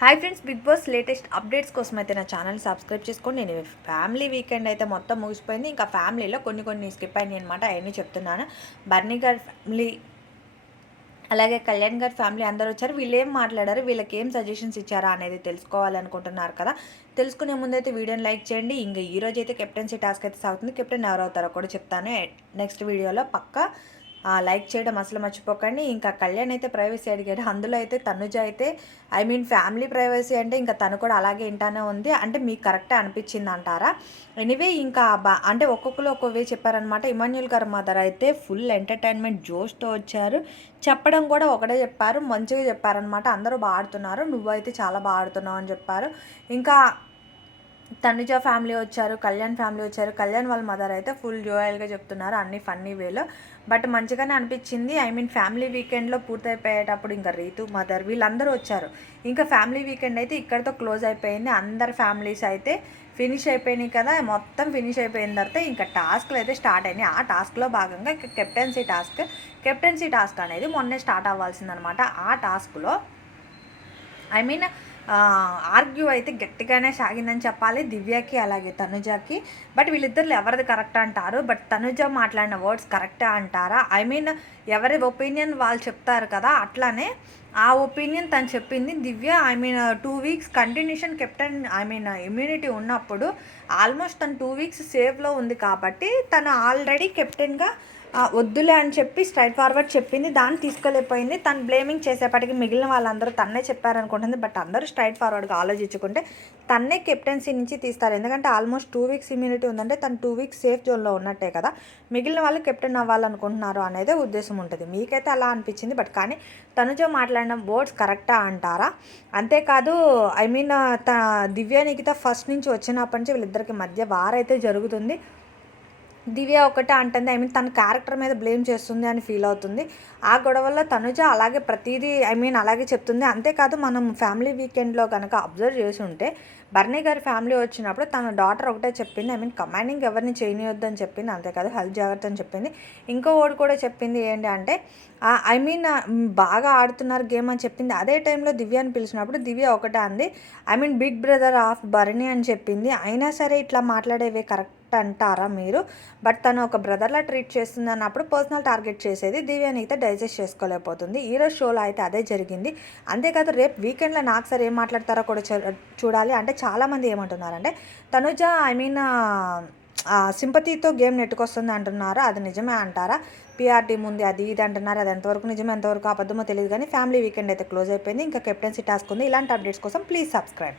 Hi friends, Bigg Boss latest updates కోసం అయితే నా ఛానల్ సబ్స్క్రైబ్ చేసుకోండి. నేను ఫ్యామిలీ వీకెండ్ అయితే మొత్తం ముగిసిపోయింది. ఇంకా ఫ్యామిలీలో కొన్ని స్కిప్ అయినాయి అనమాట. అవన్నీ చెప్తున్నాను. బర్నీ గారి ఫ్యామిలీ, అలాగే కళ్యాణ్ గారి ఫ్యామిలీ అందరూ వచ్చారు. వీళ్ళు ఏం మాట్లాడారు, వీళ్ళకి ఏం సజెషన్స్ ఇచ్చారా అనేది తెలుసుకోవాలనుకుంటున్నారు కదా. తెలుసుకునే ముందైతే వీడియోని లైక్ చేయండి. ఇంకా ఈరోజు అయితే కెప్టెన్సీ టాస్క్ అయితే సాగుతుంది. కెప్టెన్ ఎవరు అవుతారో కూడా చెప్తాను నెక్స్ట్ వీడియోలో పక్కా. లైక్ చేయడం అసలు మర్చిపోకండి. ఇంకా కళ్యాణ్ అయితే ప్రైవసీ అడిగాడు. అందులో అయితే తనుజ అయితే ఫ్యామిలీ ప్రైవసీ అంటే ఇంకా తను కూడా అలాగే వింటానే ఉంది. అంటే మీకు కరెక్టే అనిపించింది అంటారా? ఎనీవే ఇంకా అంటే ఒక్కొక్కరు ఒక్కొక్క వే చెప్పారనమాట. ఇమాన్యుల్ గారు మదర్ అయితే ఫుల్ ఎంటర్టైన్మెంట్ జోష్తో వచ్చారు. చెప్పడం కూడా ఒకటే చెప్పారు, మంచిగా చెప్పారనమాట. అందరూ బాగా ఆడుతున్నారు, నువ్వైతే చాలా బాగా ఆడుతున్నావు అని చెప్పారు. ఇంకా తనుజ ఫ్యామిలీ వచ్చారు, కళ్యాణ్ ఫ్యామిలీ వచ్చారు. కళ్యాణ్ వాళ్ళ మదర్ అయితే ఫుల్ జోయల్గా చెప్తున్నారు, అన్ని ఫన్నీ వేలో. బట్ మంచిగానే అనిపించింది. ఫ్యామిలీ వీకెండ్లో పూర్తయిపోయేటప్పుడు ఇంకా రీతు మదర్ వీళ్ళందరూ వచ్చారు. ఇంకా ఫ్యామిలీ వీకెండ్ అయితే ఇక్కడితో క్లోజ్ అయిపోయింది. అందరు ఫ్యామిలీస్ అయితే ఫినిష్ అయిపోయినాయి కదా. మొత్తం ఫినిష్ అయిపోయిన తర్వాత ఇంకా టాస్క్లు అయితే స్టార్ట్ అయినాయి. ఆ టాస్క్లో భాగంగా కెప్టెన్సీ టాస్క్ అనేది మొన్నే స్టార్ట్ అవ్వాల్సిందనమాట. ఆ టాస్క్లో ఆర్గ్యూ అయితే గట్టిగానే సాగిందని చెప్పాలి, దివ్యకి అలాగే తనుజకి. బట్ వీళ్ళిద్దరు ఎవరిది కరెక్ట్ అంటారు? బట్ తనుజ మాట్లాడిన వర్డ్స్ కరెక్టా అంటారా? ఎవరి ఒపీనియన్ వాళ్ళు చెప్తారు కదా, అట్లానే ఆ ఒపీనియన్ తను చెప్పింది. దివ్య 2 వీక్స్ కంటిన్యూషన్ కెప్టెన్ ఇమ్యూనిటీ ఉన్నప్పుడు ఆల్మోస్ట్ తను 2 వీక్స్ సేఫ్లో ఉంది కాబట్టి తను ఆల్రెడీ కెప్టెన్గా వద్దులే అని చెప్పి స్ట్రైట్ ఫార్వర్డ్ చెప్పింది. దాన్ని తీసుకోలేకపోయింది. తను బ్లేమింగ్ చేసేపటికి మిగిలిన వాళ్ళందరూ తన్నే చెప్పారనుకుంటుంది. బట్ అందరూ స్ట్రైట్ ఫార్వర్డ్గా ఆలోచించుకుంటే తన్నే కెప్టెన్సీ నుంచి తీస్తారు. ఎందుకంటే ఆల్మోస్ట్ 2 వీక్స్ ఇమ్యూనిటీ ఉందంటే తను 2 వీక్స్ సేఫ్ జోన్లో ఉన్నట్టే కదా. మిగిలిన వాళ్ళు కెప్టెన్ అవ్వాలనుకుంటున్నారు అనేది ఉద్దేశం ఉంటుంది. మీకైతే అలా అనిపించింది. బట్ కానీ తనుజ మాట్లాడిన వర్డ్స్ కరెక్టా అంటారా? అంతేకాదు దివ్య నిఖిత ఫస్ట్ నుంచి వచ్చినప్పటి నుంచి వీళ్ళిద్దరికి మధ్య వారైతే జరుగుతుంది. దివ్య ఒకటే అంటుంది, తన క్యారెక్టర్ మీద బ్లేమ్ చేస్తుంది అని ఫీల్ అవుతుంది. ఆ గొడవల్లో తనుజ అలాగే ప్రతిదీ అలాగే చెప్తుంది. అంతేకాదు మనం ఫ్యామిలీ వీకెండ్లో కనుక అబ్జర్వ్ చేసి ఉంటే బర్నీ గారి ఫ్యామిలీ వచ్చినప్పుడు తన డాటర్ ఒకటే చెప్పింది, కమాండింగ్ ఎవరిని చేయనియొద్దని చెప్పింది. అంతేకాదు హెల్త్ జాగ్రత్త అని చెప్పింది. ఇంకో ఓడి కూడా చెప్పింది ఏంటి అంటే బాగా ఆడుతున్నారు గేమ్ అని చెప్పింది. అదే టైంలో దివ్యని పిలిచినప్పుడు దివ్య ఒకటే అంది, బిగ్ బ్రదర్ ఆఫ్ బర్నీ అని చెప్పింది. అయినా సరే ఇట్లా మాట్లాడేవే కరెక్ట్ అంటారా మీరు? బట్ తను ఒక బ్రదర్లా ట్రీట్ చేస్తుంది అన్నప్పుడు పర్సనల్ టార్గెట్ చేసేది దివ్యని అయితే డైజెస్ట్ చేసుకోలేకపోతుంది. ఈరోజు షోలో అయితే అదే జరిగింది. అంతేకాదు రేపు వీకెండ్లో నాకు సార్ ఏం మాట్లాడతారో కూడా చూడాలి. అంటే చాలామంది ఏమంటున్నారంటే తనుజ సింపతితో గేమ్ నెట్టుకొస్తుంది అంటున్నారు. అది నిజమే అంటారా? పిఆర్ టీం ఉంది, అది ఇది అంటున్నారు. అది ఎంతవరకు నిజమే ఎంతవరకు అబద్ధమో తెలియదు. కానీ ఫ్యామిలీ వీకెండ్ అయితే క్లోజ్ అయిపోయింది. ఇంకా కెప్టెన్సీ టాస్క్ ఉంది. ఇలాంటి అప్డేట్స్ కోసం ప్లీజ్ సబ్స్క్రైబ్.